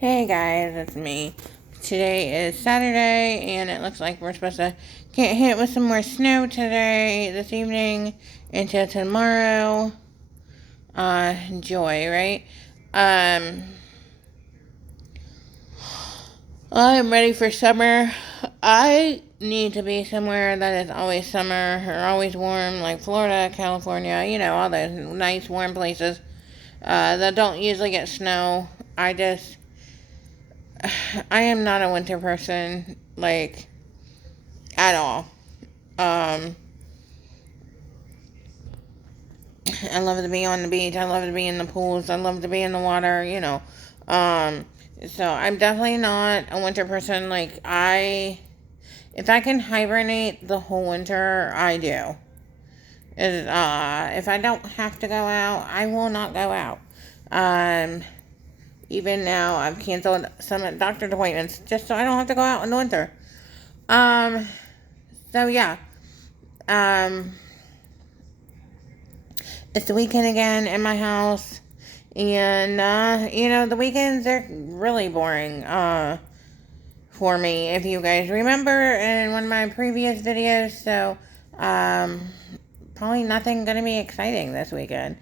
Hey guys, it's me. Today is Saturday, and it looks like we're supposed to get hit with some more snow today, this evening, until tomorrow. Joy, right? Um, I'm ready for summer. I need to be somewhere that is always summer or always warm, like Florida, California, all those nice warm places that don't usually get snow. I am not a winter person, like, at all. Um, I love to be on the beach. I love to be in the pools. I love to be in the water. Um, so I'm definitely not a winter person. If I can hibernate the whole winter, I do. If I don't have to go out, I will not go out. Um, Even now, I've canceled some doctor's appointments just so I don't have to go out in the winter. Um, so yeah. Um, it's the weekend again in my house. And, the weekends are really boring, for me, if you guys remember in one of my previous videos. So, probably nothing gonna be exciting this weekend.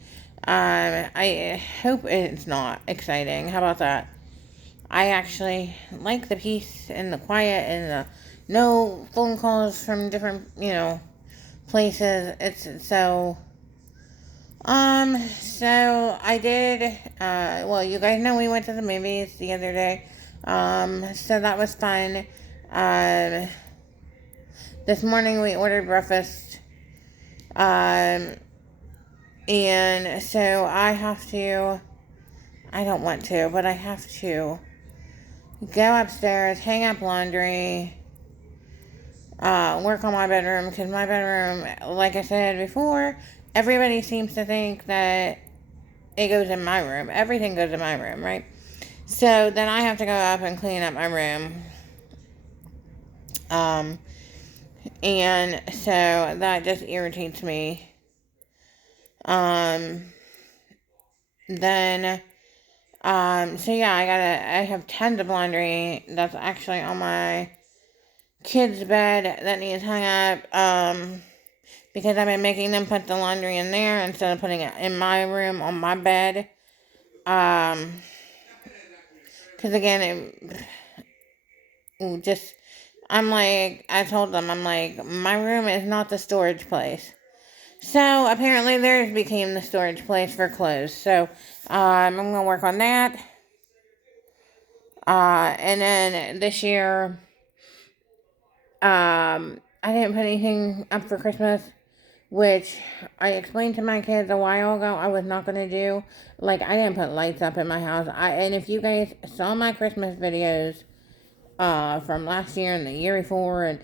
I hope it's not exciting. How about that? I actually like the peace and the quiet and the no phone calls from different, places. So I did, you guys know we went to the movies the other day. So that was fun. Um, this morning we ordered breakfast. And so I don't want to, but I have to go upstairs, hang up laundry, work on my bedroom, because my bedroom, like I said before, everybody seems to think that it goes in my room. Everything goes in my room, right? So then I have to go up and clean up my room. And so that just irritates me. Then, so yeah, I have tons of laundry that's actually on my kid's bed that needs hung up, because I've been making them put the laundry in there instead of putting it in my room on my bed. Because again, I told them, I'm like, my room is not the storage place. So apparently theirs became the storage place for clothes. So I'm going to work on that. And then this year, I didn't put anything up for Christmas, which I explained to my kids a while ago I was not going to do. Like, I didn't put lights up in my house. And if you guys saw my Christmas videos, from last year and the year before and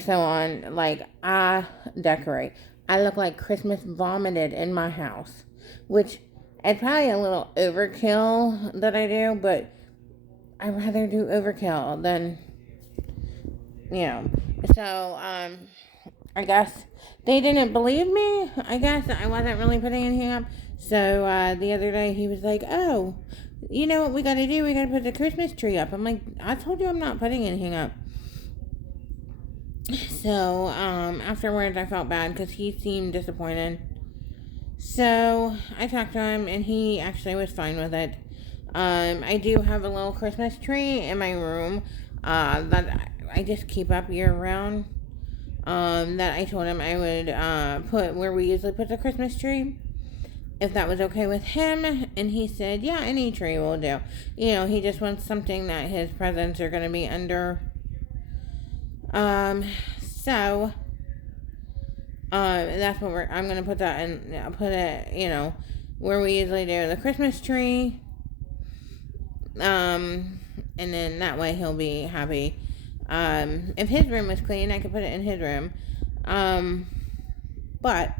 so on, I decorate. I look like Christmas vomited in my house, which it's probably a little overkill that I do, but I'd rather do overkill than, so, I guess they didn't believe me. I guess I wasn't really putting anything up. So, the other day he was like, oh, you know what we gotta do? We gotta put the Christmas tree up. I'm like, I told you I'm not putting anything up. So, afterwards I felt bad because he seemed disappointed. So, I talked to him and he actually was fine with it. I do have a little Christmas tree in my room, that I just keep up year round. That I told him I would, put where we usually put the Christmas tree, if that was okay with him, and he said, yeah, any tree will do. He just wants something that his presents are going to be under. So, that's what I'm going to put that in, put it, where we usually do the Christmas tree. And then that way he'll be happy. If his room was clean, I could put it in his room. But,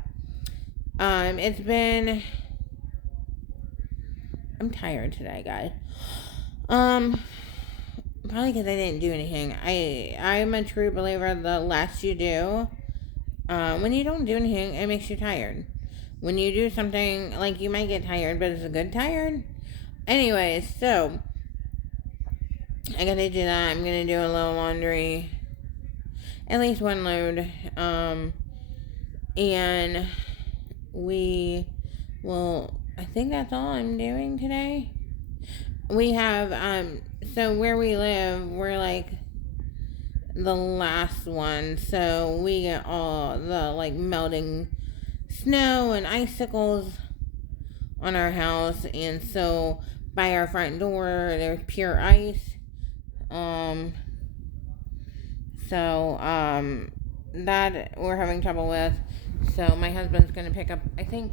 it's been, I'm tired today, guys. Probably because I didn't do anything. I'm a true believer the less you do, when you don't do anything, it makes you tired. When you do something, you might get tired, but it's a good tired. Anyways, so, I gotta do that. I'm gonna do a little laundry, at least one load. And we will, I think that's all I'm doing today. We have, so where we live, we're like the last one. So we get all the like melting snow and icicles on our house. And so by our front door, there's pure ice. That we're having trouble with. So my husband's gonna pick up, I think,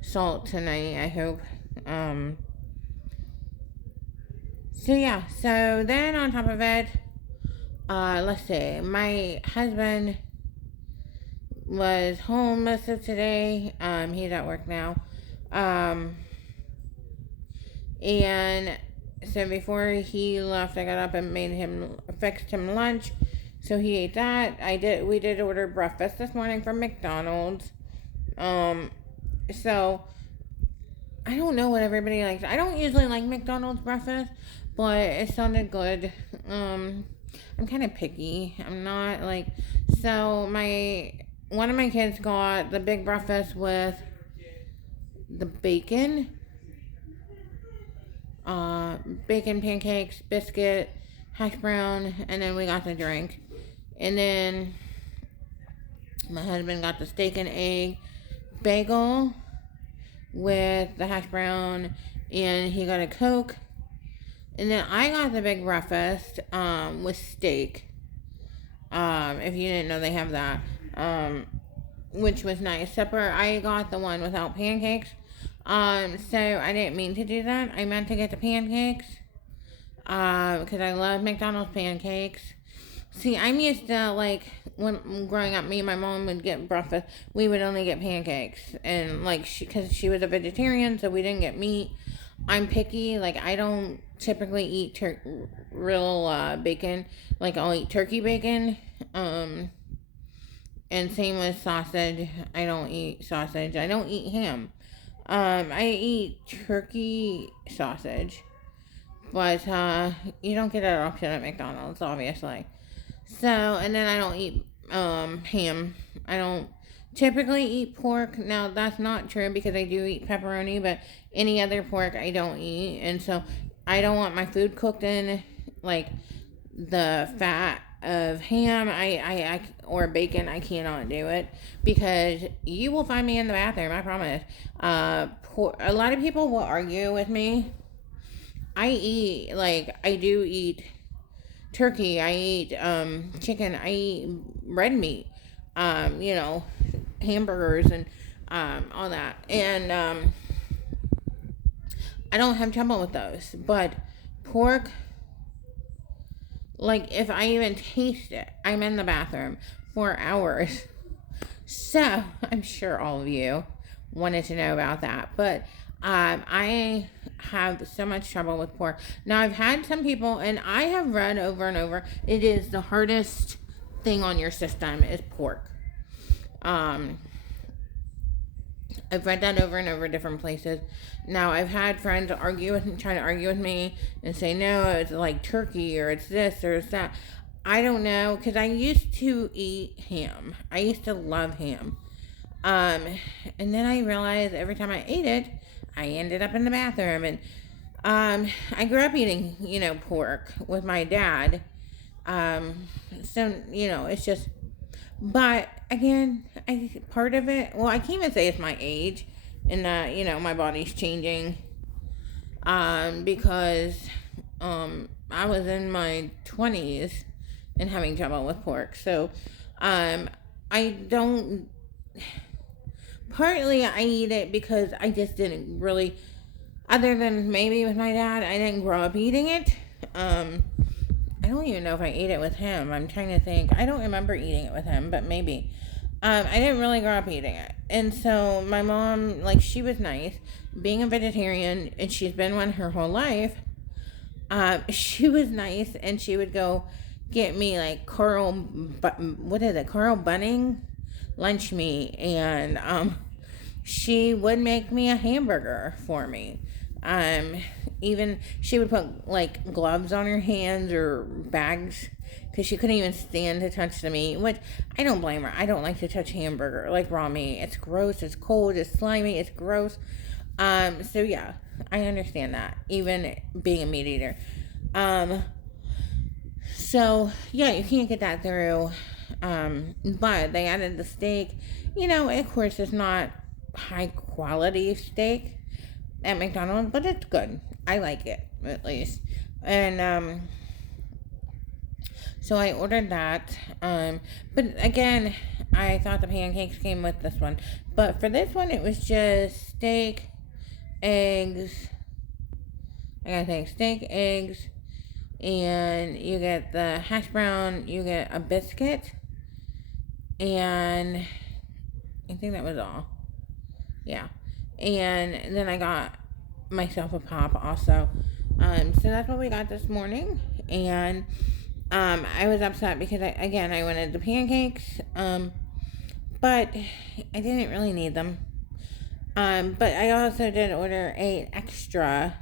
salt tonight, I hope. So yeah, so then on top of it, let's see, my husband was home most of today. He's at work now. And so before he left, I got up and fixed him lunch. So he ate that. We did order breakfast this morning from McDonald's. So I don't know what everybody likes. I don't usually like McDonald's breakfast, but it sounded good. I'm kind of picky. I'm not like, so one of my kids got the big breakfast with the bacon, pancakes, biscuit, hash brown, and then we got the drink. And then my husband got the steak and egg bagel with the hash brown, and he got a Coke. And then I got the big breakfast with steak. If you didn't know, they have that, which was nice. Supper, I got the one without pancakes. So I didn't mean to do that. I meant to get the pancakes because I love McDonald's pancakes. See, I'm used to, like, when growing up, me and my mom would get breakfast, we would only get pancakes. And, like, because she was a vegetarian, so we didn't get meat. I'm picky. Like, I don't typically eat real bacon. Like, I'll eat turkey bacon. And same with sausage. I don't eat sausage. I don't eat ham. I eat turkey sausage. But you don't get that option at McDonald's, obviously. So, and then I don't eat ham. I don't typically eat pork. Now, that's not true because I do eat pepperoni, but any other pork I don't eat. And so, I don't want my food cooked in, like, the fat of ham or bacon. I cannot do it because you will find me in the bathroom, I promise. A lot of people will argue with me. I do eat turkey, I eat chicken, I eat red meat, hamburgers and all that. And I don't have trouble with those. But pork, like, if I even taste it, I'm in the bathroom for hours. So, I'm sure all of you wanted to know about that. But I have so much trouble with pork. Now, I've had some people, and I have read over and over, it is the hardest thing on your system is pork. I've read that over and over different places. Now, I've had friends trying to argue with me and say, no, it's like turkey, or it's this, or it's that. I don't know, because I used to eat ham. I used to love ham. And then I realized every time I ate it, I ended up in the bathroom. And I grew up eating, pork with my dad. So, it's just, but again, part of it, well, I can't even say it's my age and that, my body's changing. Because I was in my 20s and having trouble with pork. So, partly I eat it because I just didn't really, other than maybe with my dad, I didn't grow up eating it. I don't even know if I ate it with him. I'm trying to think. I don't remember eating it with him, but maybe. I didn't really grow up eating it. And so my mom, she was nice. Being a vegetarian, and she's been one her whole life, she was nice, and she would go get me, Carl Bunning lunch meat, and she would make me a hamburger for me. even she would put like gloves on her hands or bags because she couldn't even stand to touch the meat, which I don't blame her. I don't like to touch hamburger, like raw meat. It's gross, it's cold, it's slimy, it's gross. So yeah, I understand that, even being a meat eater. So yeah, you can't get that through. But they added the steak. Of course, it's not high quality steak at McDonald's, but it's good. I like it, at least. And so I ordered that. But again, I thought the pancakes came with this one. But for this one, it was just steak, eggs. I gotta think, steak, eggs, and you get the hash brown, you get a biscuit, and I think that was all. Yeah. And then I got myself a pop also. So that's what we got this morning. And I was upset because I wanted the pancakes. But I didn't really need them. But I also did order a extra.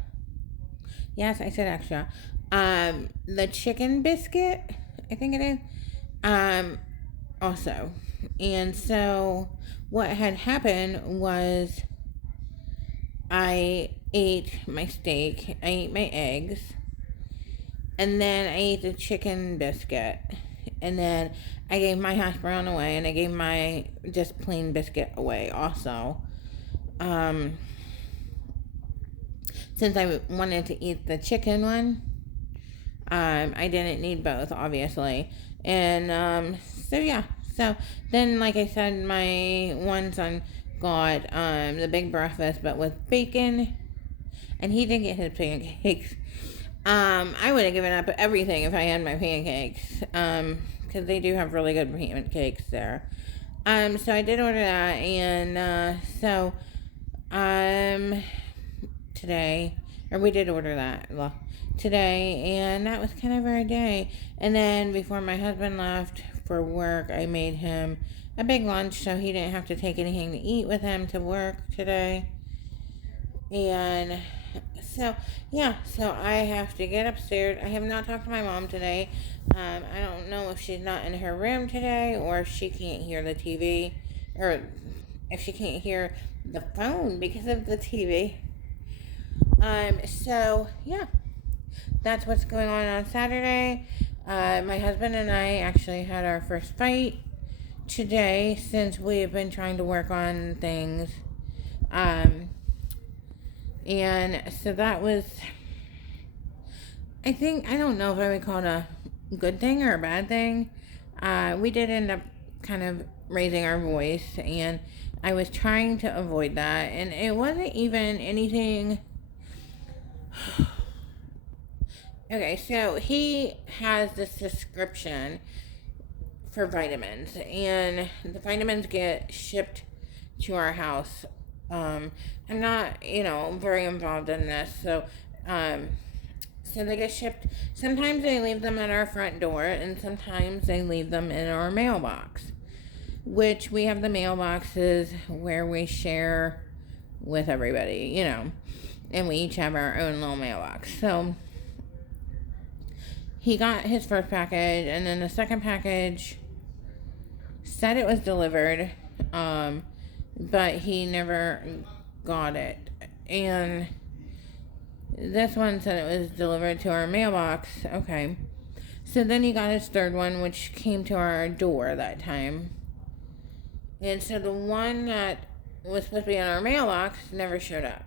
Yes, I said extra. The chicken biscuit, I think it is. Also. And so what had happened was I ate my steak, I ate my eggs, and then I ate the chicken biscuit, and then I gave my hash brown away, and I gave my just plain biscuit away also. Since I wanted to eat the chicken one, I didn't need both, obviously. And so yeah. So then, like I said, my one son got the big breakfast, but with bacon, and he didn't get his pancakes. I would have given up everything if I had my pancakes, because they do have really good pancakes there. So I did order that, and so today, or we did order that today, and that was kind of our day. And then before my husband left for work, I made him a big lunch so he didn't have to take anything to eat with him to work today. And so yeah, so I have to get upstairs. I have not talked to my mom today. I don't know if she's not in her room today, or if she can't hear the TV, or if she can't hear the phone because of the TV. So yeah, that's what's going on Saturday. My husband and I actually had our first fight today since we have been trying to work on things. And so that was, I don't know if I would call it a good thing or a bad thing. We did end up kind of raising our voice, and I was trying to avoid that, and it wasn't even anything. Okay, so he has this subscription for vitamins, and the vitamins get shipped to our house. I'm not, very involved in this, so they get shipped. Sometimes they leave them at our front door, and sometimes they leave them in our mailbox, which we have the mailboxes where we share with everybody, and we each have our own little mailbox. So he got his first package, and then the second package said it was delivered, but he never got it. And this one said it was delivered to our mailbox. Okay. So then he got his third one, which came to our door that time. And so the one that was supposed to be in our mailbox never showed up.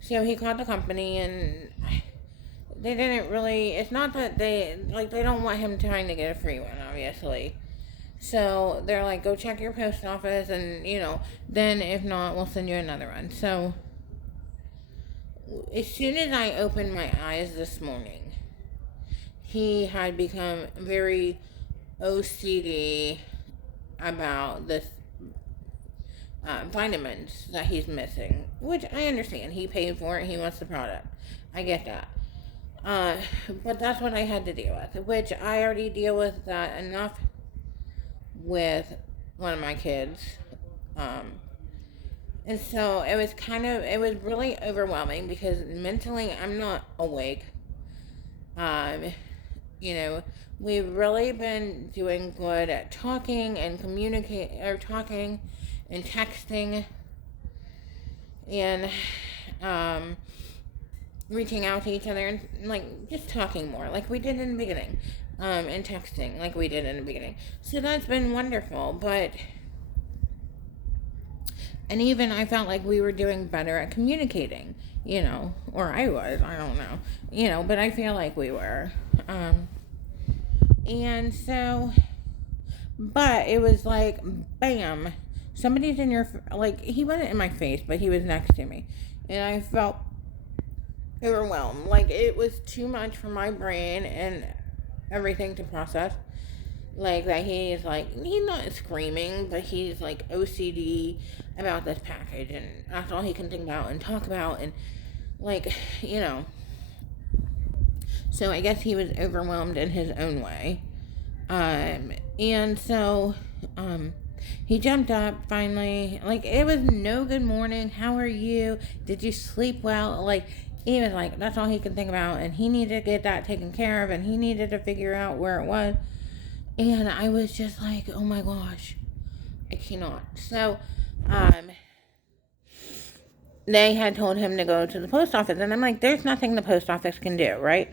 So he called the company, and they didn't really, it's not that they don't want him trying to get a free one, obviously. So they're like, go check your post office, and, then if not, we'll send you another one. So as soon as I opened my eyes this morning, he had become very OCD about this vitamins that he's missing, which I understand. He paid for it. He wants the product. I get that. But that's what I had to deal with, which I already deal with that enough with one of my kids. And so it was really overwhelming because mentally I'm not awake. Um, you know, we've really been doing good at talking and talking and texting and um, reaching out to each other and like just talking more like we did in the beginning, and texting like we did in the beginning. So that's been wonderful, but and even I felt like we were doing better at communicating, or I don't know, but I feel like we were. And so, but it was like, bam, somebody's in your, like, he wasn't in my face, but he was next to me. And I felt overwhelmed. Like, it was too much for my brain and everything to process. Like, that he's not screaming, but he's like OCD about this package. And that's all he can think about and talk about. And, like, so I guess he was overwhelmed in his own way. And so, he jumped up finally. Like, it was no good morning. How are you? Did you sleep well? Like, he was like, that's all he could think about. And he needed to get that taken care of. And he needed to figure out where it was. And I was just like, oh my gosh, I cannot. So, they had told him to go to the post office. And I'm like, there's nothing the post office can do, right?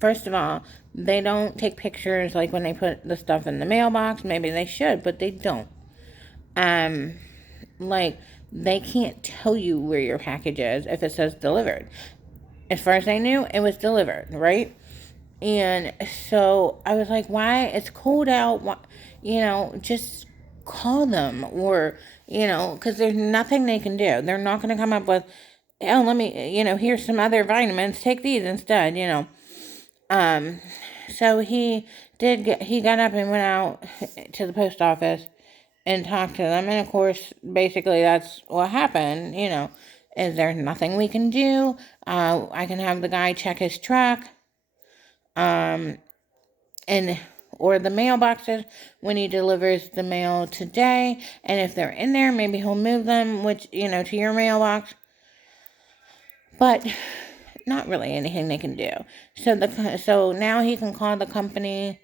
First of all, they don't take pictures like when they put the stuff in the mailbox. Maybe they should, but they don't. Like, they can't tell you where your package is if it says delivered. As far as I knew, it was delivered, right? And so I was like, why? It's cold out. Why? Just call them or, because there's nothing they can do. They're not going to come up with, oh, let me, here's some other vitamins. Take these instead. So he got up and went out to the post office and talked to them. And of course, basically that's what happened, is there's nothing we can do. I can have the guy check his truck, and, or the mailboxes when he delivers the mail today. And if they're in there, maybe he'll move them, to your mailbox. But not really anything they can do. So now he can call the company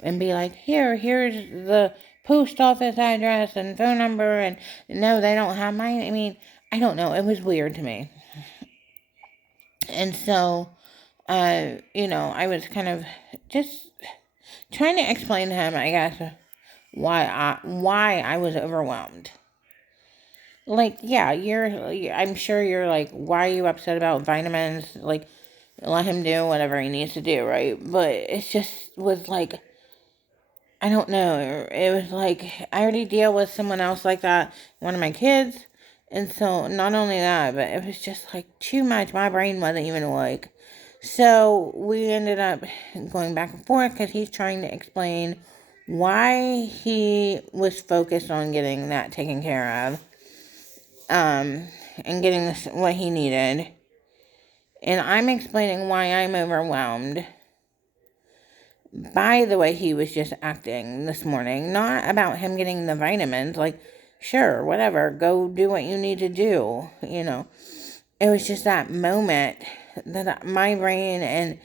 and be like, here's the post office address and phone number, and no, they don't have mine. I mean, I don't know. It was weird to me. And so, I was kind of just trying to explain to him, I guess, why I was overwhelmed. Like, yeah, I'm sure you're like, why are you upset about vitamins? Like, let him do whatever he needs to do, right? But it just was like, I don't know. It was like, I already deal with someone else like that, one of my kids. And so, not only that, but it was just like too much. My brain wasn't even awake. So, we ended up going back and forth because he's trying to explain why he was focused on getting that taken care of. And getting what he needed. And I'm explaining why I'm overwhelmed by the way he was just acting this morning. Not about him getting the vitamins. Like, sure, whatever. Go do what you need to do. It was just that moment that my brain and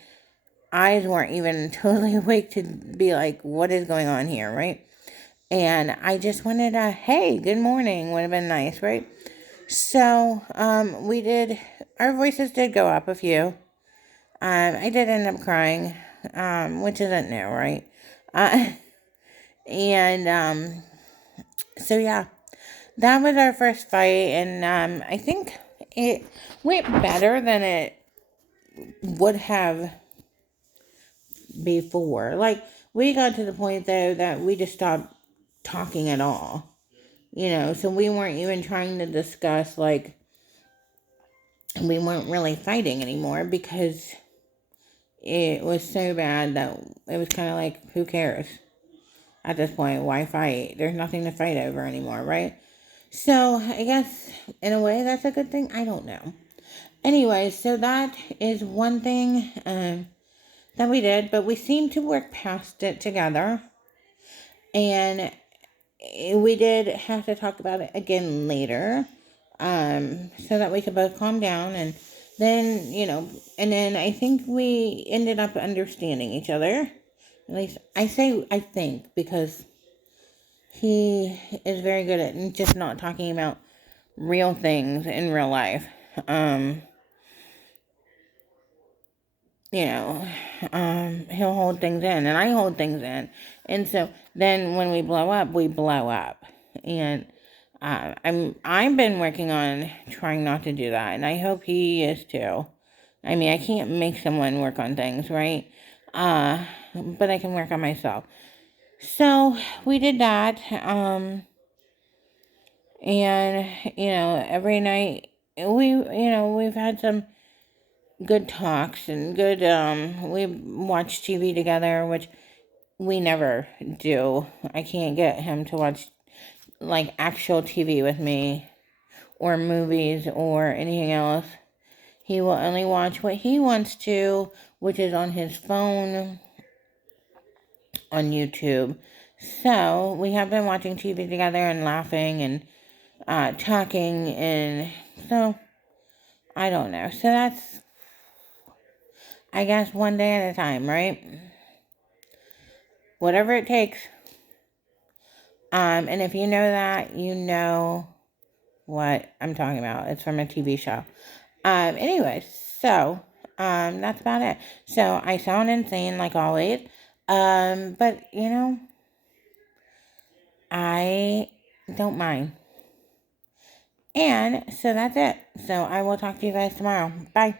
eyes weren't even totally awake to be like, what is going on here, right? And I just wanted a, hey, good morning would have been nice, right? So, our voices did go up a few. I did end up crying, which isn't new, right? And, so yeah, that was our first fight, and, I think it went better than it would have before. Like, we got to the point, though, that we just stopped talking at all. So we weren't even trying to discuss, like, we weren't really fighting anymore because it was so bad that it was kind of like, who cares? At this point, why fight? There's nothing to fight over anymore, right? So I guess in a way that's a good thing. I don't know. Anyway, so that is one thing that we did, but we seemed to work past it together. And we did have to talk about it again later, so that we could both calm down. And then, and then I think we ended up understanding each other. At least I say I think, because he is very good at just not talking about real things in real life. you know, he'll hold things in, and I hold things in. And so then when we blow up, we blow up. And I've been working on trying not to do that, and I hope he is too. I mean, I can't make someone work on things, right? But I can work on myself. So we did that. And every night we've had some good talks and good we watch TV together, which we never do. I can't get him to watch like actual TV with me or movies or anything else. He will only watch what he wants to, which is on his phone on YouTube. So we have been watching TV together and laughing and talking, and so I don't know. So that's, I guess, one day at a time, right? Whatever it takes. And if you know that, you know what I'm talking about. It's from a TV show. Anyway, so, that's about it. So, I sound insane like always. But, I don't mind. And so that's it. So, I will talk to you guys tomorrow. Bye.